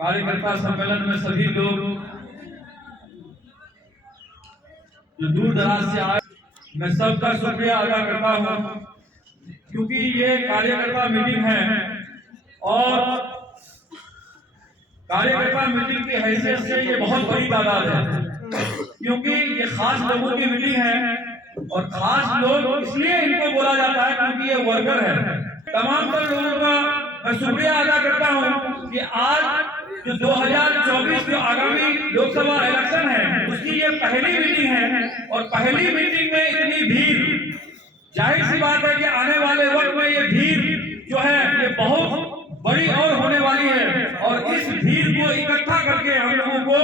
कार्यकर्ता सम्मेलन में सभी लोग जो दूर दराज से आए, मैं सबका शुक्रिया अदा करता हूं, क्योंकि ये कार्यकर्ता मीटिंग है और कार्यकर्ता मीटिंग की हैसियत से ये बहुत बड़ी तादाद है, क्योंकि ये खास लोगों की मीटिंग है और खास लोग इसलिए इनको बोला जाता है क्योंकि ये वर्कर है। तमाम तर लोगों का मैं शुक्रिया अदा करता हूं कि आज जो 2024 जो आगामी लोकसभा इलेक्शन है उसकी ये पहली मीटिंग है और पहली मीटिंग में इतनी भीड़, जाहिर सी बात है कि आने वाले वक्त में ये भीड़ जो है ये बहुत बड़ी और होने वाली है और इस भीड़ को इकट्ठा करके हम लोगों को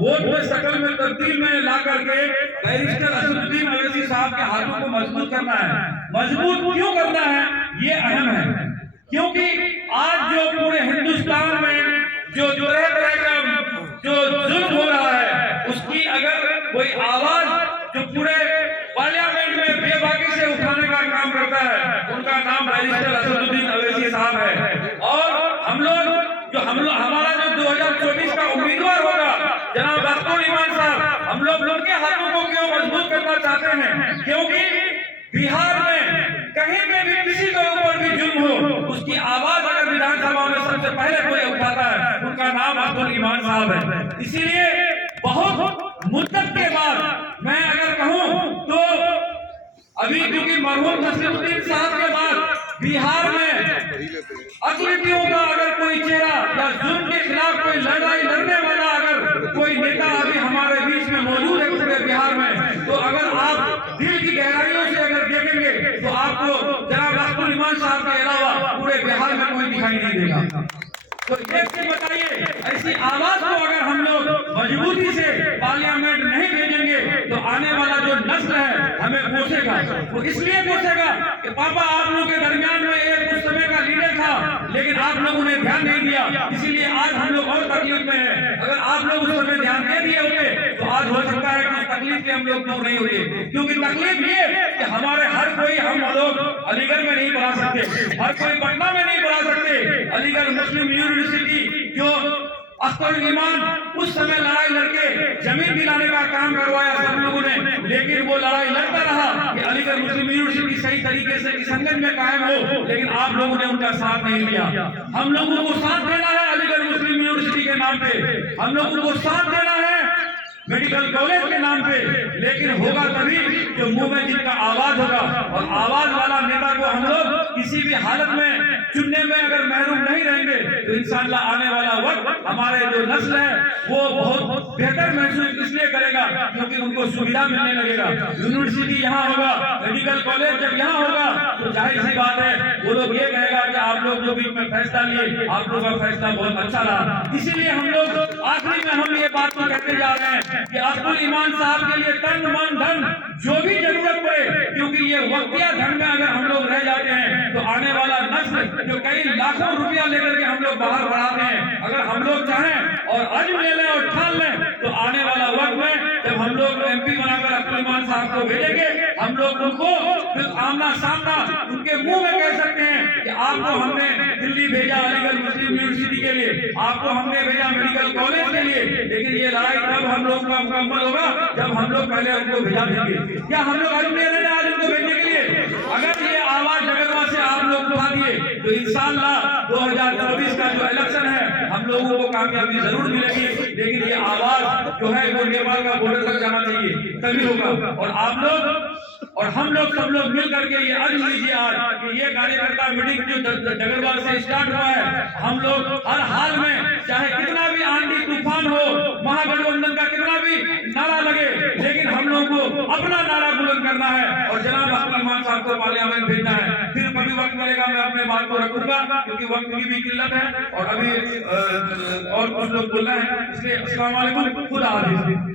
वोट में शक्ल में तब्दील में ला करके बैरिस्टर असदुद्दीन अवैसी साहब के हाथों को मजबूत करना है। मजबूत क्यों करना है ये अहम है, क्योंकि आज जो पूरे हिंदुस्तान में जो तरह तरह का जो जुल्म हो रहा है उसकी अगर कोई आवाज जो पूरे पार्लियामेंट में बेबाकी से उठाने का काम करता है उनका नाम बैरिस्टर असदुद्दीन अवैसी साहब है। और हम लोग हमारा जो 2024 का उम्मीदवार होगा जनाब अब्दुल ईमान साहब, हम लोग उनके हाथों को क्यों मजबूत करना चाहते हैं, क्योंकि बिहार में कहीं पे भी किसी के ऊपर भी जुल्म हो उसकी आवाज अगर विधानसभा में सबसे पहले कोई उठाता है उनका नाम अब्दुल ईमान साहब है। इसीलिए बहुत मुद्दत के बाद मैं अगर कहूं तो अभी क्योंकि मरहूम नसीरुद्दीन साहब के बाद बिहार में अकलियतों का अगर कोई चेहरा या जुल्म के खिलाफ कोई लड़ाई लड़ने वाला अगर कोई नेता अभी हमारे बीच में मौजूद है पूरे बिहार में, तो अगर आप दिल की गहराइयों से अगर देखेंगे तो आपको जनाब अब्दुल ईमान साहब के अलावा पूरे बिहार में कोई दिखाई नहीं देगा। तो ये बताइए, ऐसी आवाज को अगर हम लोग मजबूती से पार्लियामेंट नहीं भेजेंगे तो आने वाला जो नस्ल है हमें कोसेगा। वो इसलिए कोसेगा कि पापा आप लोगों के दरमियान में एक उस समय का लीडर था लेकिन आप लोगों ने ध्यान नहीं दिया, इसीलिए आज हम लोग और तकलीफ में हैं। अगर आप लोग उस समय ध्यान दे दिए होते तो आज हो सकता है कि उस तकलीफ के हम लोग दूर नहीं होते, क्योंकि तकलीफ ये कि हमारे हर कोई हम लोग अलीगढ़ में नहीं पढ़ा सकते, हर कोई पटना में नहीं पढ़ा सकते। अलीगढ़ मुस्लिम यूनिवर्सिटी जो अख्तर ईमान उस समय लड़ाई लड़के जमीन दिलाने का काम करवाया सब लोगों ने, लेकिन वो लड़ाई लड़ता रहा कि अलीगढ़ मुस्लिम यूनिवर्सिटी सही तरीके से किशनगंज में कायम हो, लेकिन आप लोगों ने उनका साथ नहीं दिया। हम लोगों को साथ देना है अलीगढ़ मुस्लिम यूनिवर्सिटी के नाम पे, हम लोगों को साथ देना है मेडिकल कॉलेज के नाम पे, लेकिन होगा तभी जो मुंह में जिनका आवाज होगा। और आवाज वाला नेता को हम लोग किसी भी हालत में चुनने में अगर महरूम नहीं रहेंगे तो इंशाअल्लाह आने वाला वक्त हमारे जो नस्ल है वो बहुत बेहतर महसूस इसलिए करेगा क्योंकि उनको सुविधा मिलने लगेगा। यूनिवर्सिटी यहाँ होगा, मेडिकल कॉलेज जब यहाँ होगा तो जाहिर सी बात है वो लोग ये कहेगा कि आप लोग जो बीच में फैसला लिए आप लोगों का फैसला बहुत अच्छा रहा। इसीलिए हम लोग आखिरी में हम ये बात को कहते जा रहे हैं कि अब्दुल ईमान साहब के लिए तन मन धन जो भी जरूरत पड़े, क्योंकि ये वक्तिया धन में अगर हम लोग रह जाते हैं तो आने वाला नस्ल जो कई लाखों रुपया लेकर के हम लोग बाहर बढ़ाते हैं, अगर हम लोग चाहें और अज़्म ले लें और ठान लें तो आने वाला वक्त में जब हम लोग MP बनाकर अब्दुल ईमान साहब को भेजेंगे हम लोग उनको फिर आमना सामना उनके मुंह में कह सकते हैं कि आपको हमने दिल्ली भेजा अलीगढ़ मुस्लिम यूनिवर्सिटी के लिए, आपको हमने भेजा मेडिकल कॉलेज के लिए, लेकिन ये लड़ाई तब हम लोग का मुकम्मल होगा जब हम लोग पहले उनको भेजा देंगे। क्या हम लोग अज़्म ले रहे हैं आज उनको भेजने के लिए? अगर ये आवाज जगरवा से आप लोग उठा दिए तो इंशाअल्लाह 2024 का जो इलेक्शन है हम लोगों को कामयाबी जरूर मिलेगी, लेकिन ये आवाज जो है वो नेपाल का बॉर्डर तक जाना चाहिए तभी होगा। और आप लोग और हम लोग सब लोग मिल करके ये अर्ज लीजिए आज कि ये कार्यकर्ता मीटिंग जो जगरवाल से स्टार्ट हुआ है, हम लोग हर हाल में चाहे कितना भी आंधी तूफान हो, महागठबंधन का कितना भी नारा लगे, लेकिन हम लोग को अपना नारा बुलंद करना है और जनाब अब्दुल ईमान साहब को पार्लियामेंट भेजना है। फिर कभी वक्त मिलेगा मैं अपने बात को रखूंगा क्योंकि वक्त की भी किल्लत है और अभी और कुछ लोग बोलना है, इसलिए अस्सलाम वालेकुम, खुदा हाफिज़।